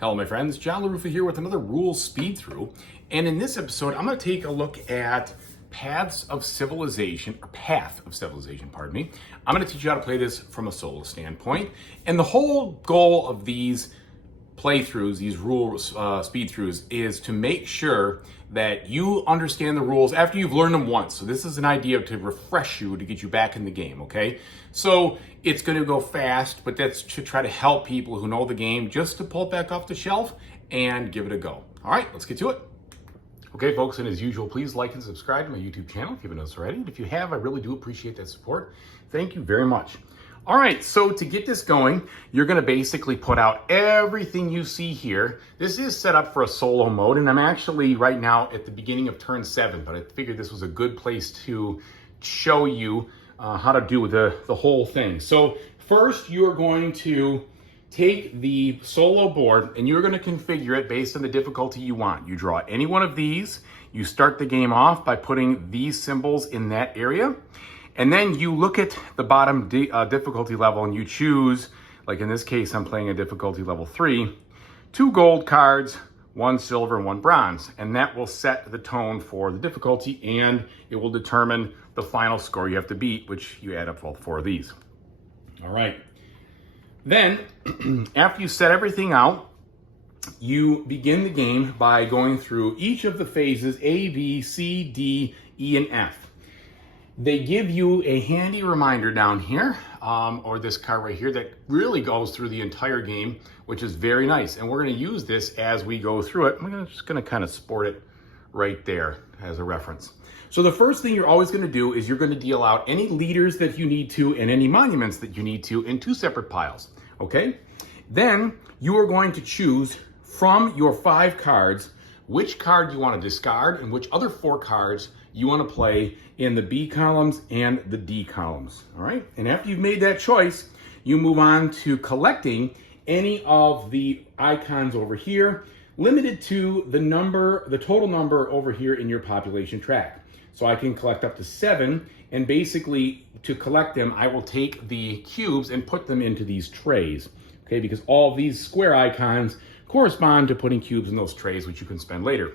Hello my friends, John LaRuffa here with another rules speed through. And in this episode, I'm going to take a look at path of civilization, pardon me. I'm going to teach you how to play this from a solo standpoint. And the whole goal of these playthroughs, these rules speed throughs, is to make sure that you understand the rules after you've learned them once. So this is an idea to refresh you, to get you back in the game, okay? So it's going to go fast, but that's to try to help people who know the game just to pull it back off the shelf and give it a go. All right, let's get to it. Okay, folks, and as usual, please like and subscribe to my YouTube channel if you haven't done so already. And if you have, I really do appreciate that support. Thank you very much. All right, so to get this going, you're gonna basically put out everything you see here. This is set up for a solo mode, and I'm actually right now at the beginning of turn 7, but I figured this was a good place to show you how to do the whole thing. So first, you're going to take the solo board and you're gonna configure it based on the difficulty you want. You draw any one of these, you start the game off by putting these symbols in that area. And then you look at the bottom difficulty level and you choose, like in this case, I'm playing a difficulty level 3, 2 gold cards, 1 silver, and 1 bronze. And that will set the tone for the difficulty and it will determine the final score you have to beat, which you add up all 4 of these. All right. Then, after you set everything out, you begin the game by going through each of the phases A, B, C, D, E, and F. They give you a handy reminder down here, or this card right here, that really goes through the entire game, which is very nice. And we're going to use this as we go through it. I'm just going to kind of sport it right there as a reference. So the first thing you're always going to do is you're going to deal out any leaders that you need to and any monuments that you need to in 2 separate piles, okay? Then you are going to choose from your 5 cards which card you want to discard and which other 4 cards you want to play in the B columns and the D columns, all right? And after you've made that choice, you move on to collecting any of the icons over here, limited to the total number over here in your population track. So I can collect up to 7, and basically to collect them, I will take the cubes and put them into these trays, okay? Because all these square icons correspond to putting cubes in those trays, which you can spend later.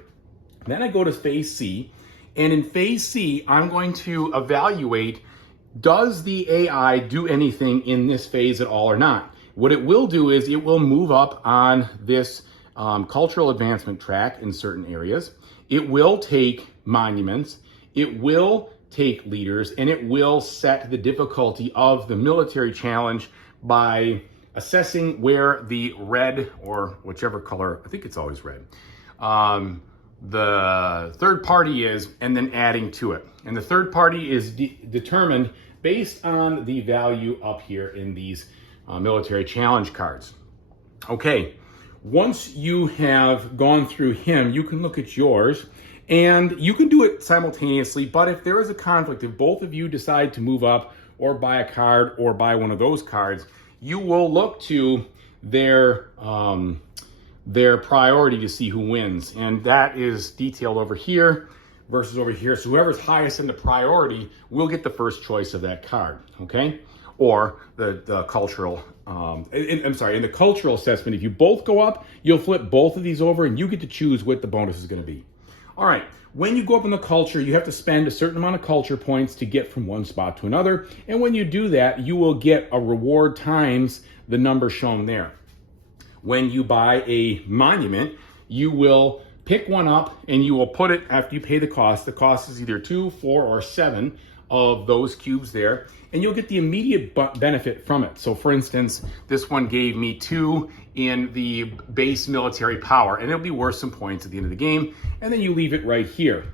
Then I go to phase C, and in phase C, I'm going to evaluate, does the AI do anything in this phase at all or not? What it will do is it will move up on this cultural advancement track in certain areas. It will take monuments, it will take leaders, and it will set the difficulty of the military challenge by assessing where the red, or whichever color, I think it's always red, the third party is, and then adding to it. And the third party is determined based on the value up here in these military challenge cards. Okay, once you have gone through him, you can look at yours, and you can do it simultaneously, but if there is a conflict, if both of you decide to move up or buy a card or buy one of those cards, you will look to their priority to see who wins. And that is detailed over here versus over here. So whoever's highest in the priority will get the first choice of that card, okay? Or the cultural, I'm sorry, in the cultural assessment, if you both go up, you'll flip both of these over and you get to choose what the bonus is gonna be. All right, when you go up in the culture, you have to spend a certain amount of culture points to get from one spot to another. And when you do that, you will get a reward times the number shown there. When you buy a monument, you will pick one up and you will put it after you pay the cost. The cost is either 2, 4, or 7 of those cubes there, and you'll get the immediate benefit from it. So for instance, this one gave me 2 in the base military power, and it'll be worth some points at the end of the game, and then you leave it right here.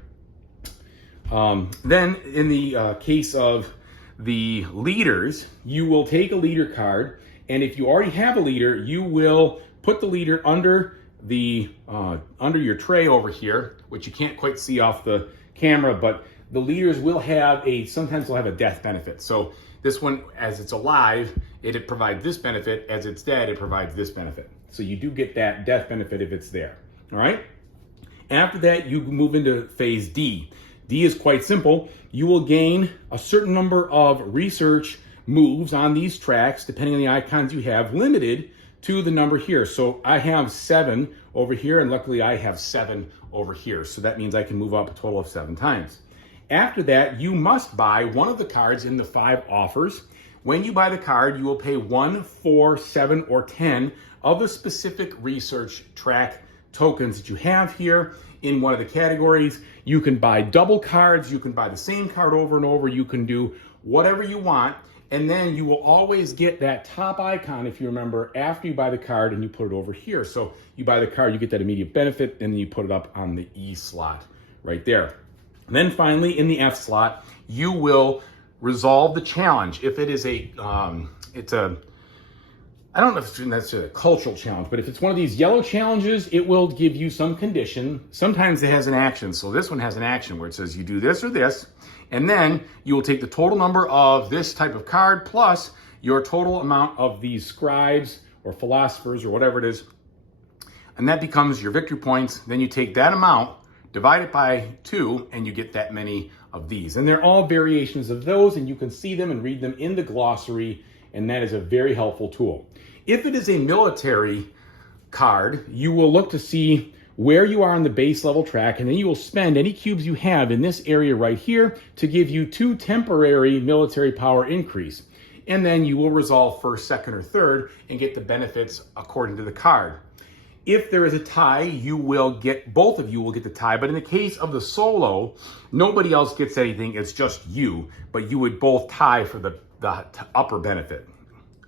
Then in the case of the leaders, you will take a leader card, and if you already have a leader, you will put the leader under the under your tray over here, which you can't quite see off the camera, but the leaders will have sometimes they'll have a death benefit. So this one, as it's alive, it provides this benefit. As it's dead, it provides this benefit. So you do get that death benefit if it's there, all right? After that, you move into phase D. D is quite simple. You will gain a certain number of research moves on these tracks, depending on the icons you have, limited to the number here. So I have 7 over here, and luckily I have 7 over here. So that means I can move up a total of 7 times. After that, you must buy one of the cards in the 5 offers. When you buy the card, you will pay 1, 4, 7, or 10 of the specific research track tokens that you have here in one of the categories. You can buy double cards, you can buy the same card over and over, you can do whatever you want, and then you will always get that top icon, if you remember, after you buy the card and you put it over here. So you buy the card, you get that immediate benefit, and then you put it up on the E slot right there. And then finally, in the F slot, you will resolve the challenge. If it is I don't know if that's a cultural challenge, but if it's one of these yellow challenges, it will give you some condition. Sometimes it has an action. So this one has an action where it says you do this or this, and then you will take the total number of this type of card plus your total amount of these scribes or philosophers or whatever it is, and that becomes your victory points. Then you take that amount, divide it by 2, and you get that many of these. And they're all variations of those, and you can see them and read them in the glossary, and that is a very helpful tool. If it is a military card, you will look to see where you are on the base level track, and then you will spend any cubes you have in this area right here to give you 2 temporary military power increase. And then you will resolve first, second, or third and get the benefits according to the card. If there is a tie, both of you will get the tie, but in the case of the solo, nobody else gets anything, it's just you, but you would both tie for the upper benefit.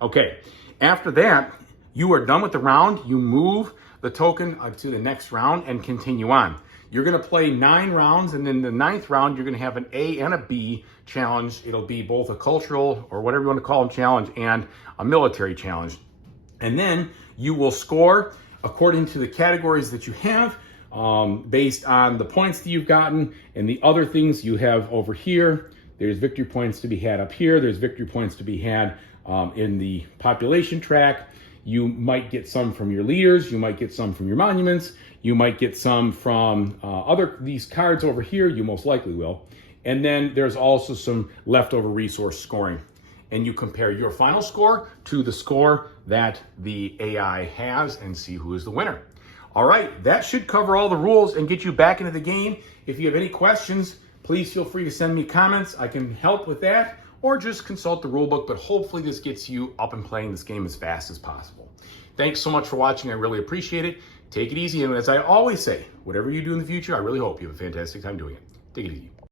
Okay, after that, you are done with the round. You move the token to the next round and continue on. You're gonna play 9 rounds, and in the 9th round, you're gonna have an A and a B challenge. It'll be both a cultural, or whatever you wanna call them, challenge and a military challenge. And then you will score according to the categories that you have, based on the points that you've gotten and the other things you have over here. There's victory points to be had up here. There's victory points to be had in the population track. You might get some from your leaders. You might get some from your monuments. You might get some from these cards over here. You most likely will. And then there's also some leftover resource scoring. And you compare your final score to the score that the AI has and see who is the winner. All right, that should cover all the rules and get you back into the game. If you have any questions, please feel free to send me comments. I can help with that, or just consult the rule book, but hopefully this gets you up and playing this game as fast as possible. Thanks so much for watching. I really appreciate it. Take it easy, and as I always say, whatever you do in the future, I really hope you have a fantastic time doing it. Take it easy.